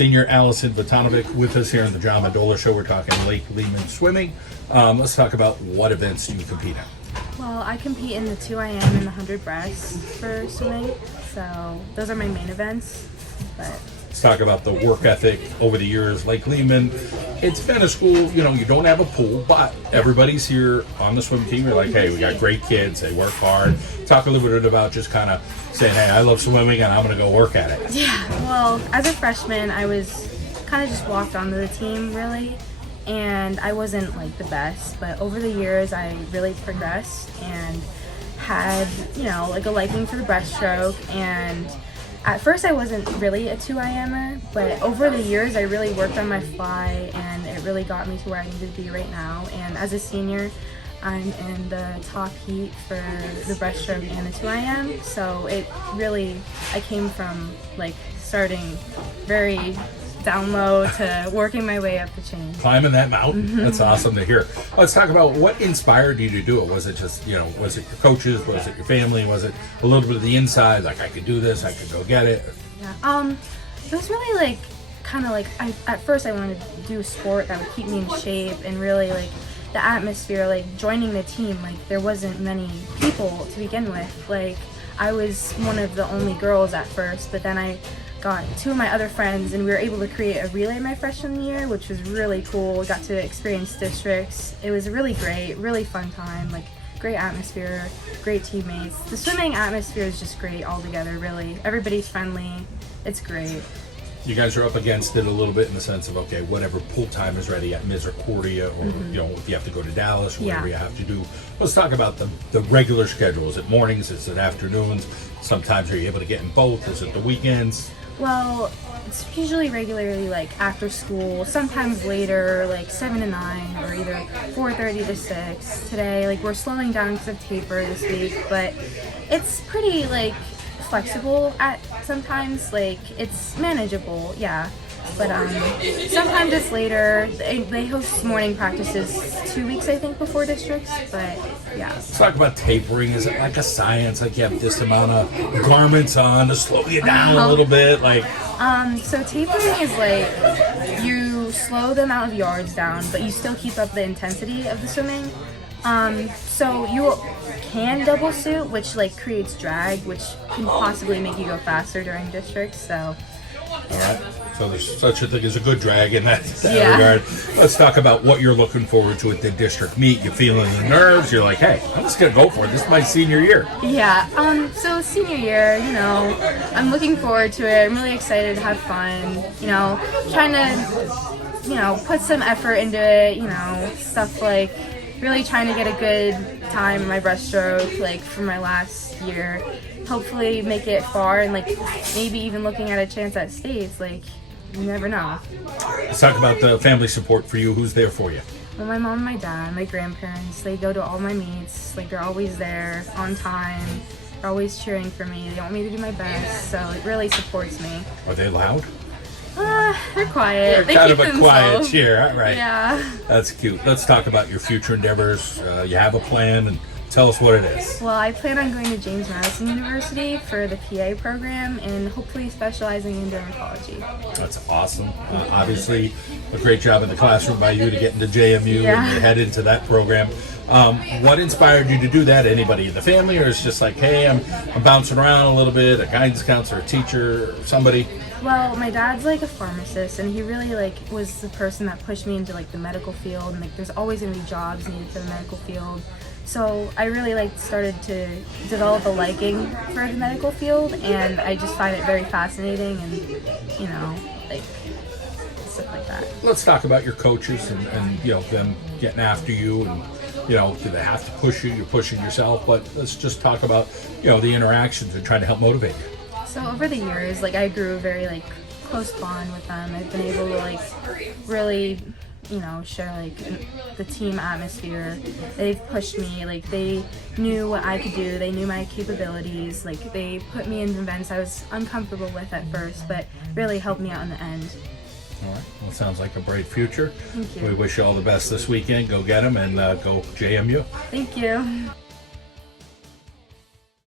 Senior Allison Vitanovec with us here on the John Mendola Show. We're talking Lake Lehman swimming. Let's talk about what events do you compete in? Well, I compete in the 2IM and the 100 breast for swimming, so those are my main events. But Let's talk about the work ethic over the years. Lake Lehman, it's been a school, you don't have a pool, but everybody's here on the swim team. You're like, hey, we got great kids, they work hard. Talk a little bit about just kind of saying, hey, I love swimming and I'm going to go work at it. yeah, well, as a freshman, I was kind of just walked onto the team, really. And I wasn't like the best, but over the years I really progressed and had, like a liking for the breaststroke. And at first I wasn't really a 2IMer, but over the years I really worked on my fly and it really got me to where I needed to be right now. And as a senior, I'm in the top heat for the breaststroke and the 2IM. So it really, I came from like starting very down low to working my way up the chain. Climbing that mountain. That's awesome to hear. Let's talk about what inspired you to do it. Was it just, was it your coaches? Was it your family? Was it a little bit of the inside? Like, I could do this, I could go get it? Yeah. It was really like, kind of like, at first I wanted to do a sport that would keep me in shape and really like the atmosphere, like joining the team, like there wasn't many people to begin with. Like I was one of the only girls at first, but then I got two of my other friends and we were able to create a relay my freshman year, which was really cool. We got to experience districts. It was really great, really fun time, like great atmosphere, great teammates. The swimming atmosphere is just great altogether, really. Everybody's friendly. It's great. You guys are up against it a little bit in the sense of, okay, whatever pool time is ready at Misericordia or, if you have to go to Dallas or whatever you have to do. Let's talk about the regular schedule. Is it mornings? Is it afternoons? Sometimes are you able to get in both? Is it the weekends? Well, it's usually regularly like after school, sometimes later, like 7 to 9 or either 4:30 to 6. Today, like we're slowing down because of taper this week, but it's pretty like flexible at sometimes, like it's manageable, yeah. But sometimes it's later. They host morning practices 2 weeks, I think, before districts, but yeah. Let's talk about tapering. Is it like a science? Like you have this amount of garments on to slow you down a little bit? Like so tapering is like you slow the amount of yards down, but you still keep up the intensity of the swimming. So you can double suit, which like creates drag, which can possibly make you go faster during districts. So all right. So there's such a thing as a good drag in that yeah. regard. Let's talk about what you're looking forward to at the district meet. You're feeling the nerves. You're like, hey, I'm just going to go for it. This is my senior year. Yeah. So senior year, I'm looking forward to it. I'm really excited to have fun, trying to, put some effort into it, stuff like really trying to get a good time in my breaststroke, like for my last year. Hopefully make it far and like maybe even looking at a chance at states. Like you never know. Let's talk about the family support for you. Who's there for you? Well, my mom and my dad, my grandparents, they go to all my meets. Like they're always there on time. They're always cheering for me. They want me to do my best, so it really supports me. Are they loud? They're quiet. They're kind of a quiet cheer, right? Yeah. That's cute. Let's talk about your future endeavors. You have a plan, and tell us what it is. Well, I plan on going to James Madison University for the PA program and hopefully specializing in dermatology. That's awesome. Obviously, a great job in the classroom by you to get into JMU and you head into that program. What inspired you to do that? Anybody in the family, or it's just like, hey, I'm bouncing around a little bit, a guidance counselor, a teacher, somebody? Well, my dad's like a pharmacist, and he really like was the person that pushed me into like the medical field, and like there's always gonna be jobs needed for the medical field. So I really like started to develop a liking for the medical field, and I just find it very fascinating, and like stuff like that. Let's talk about your coaches and them getting after you, and do they have to push you? You're pushing yourself, but let's just talk about the interactions and trying to help motivate you. So over the years, like I grew a very like close bond with them. I've been able to like really share like the team atmosphere. They've pushed me, like they knew what I could do, they knew my capabilities, like they put me in events I was uncomfortable with at first, but really helped me out in the end. All right, well, it sounds like a bright future. Thank you. We wish you all the best this weekend. Go get them and go JMU. Thank you.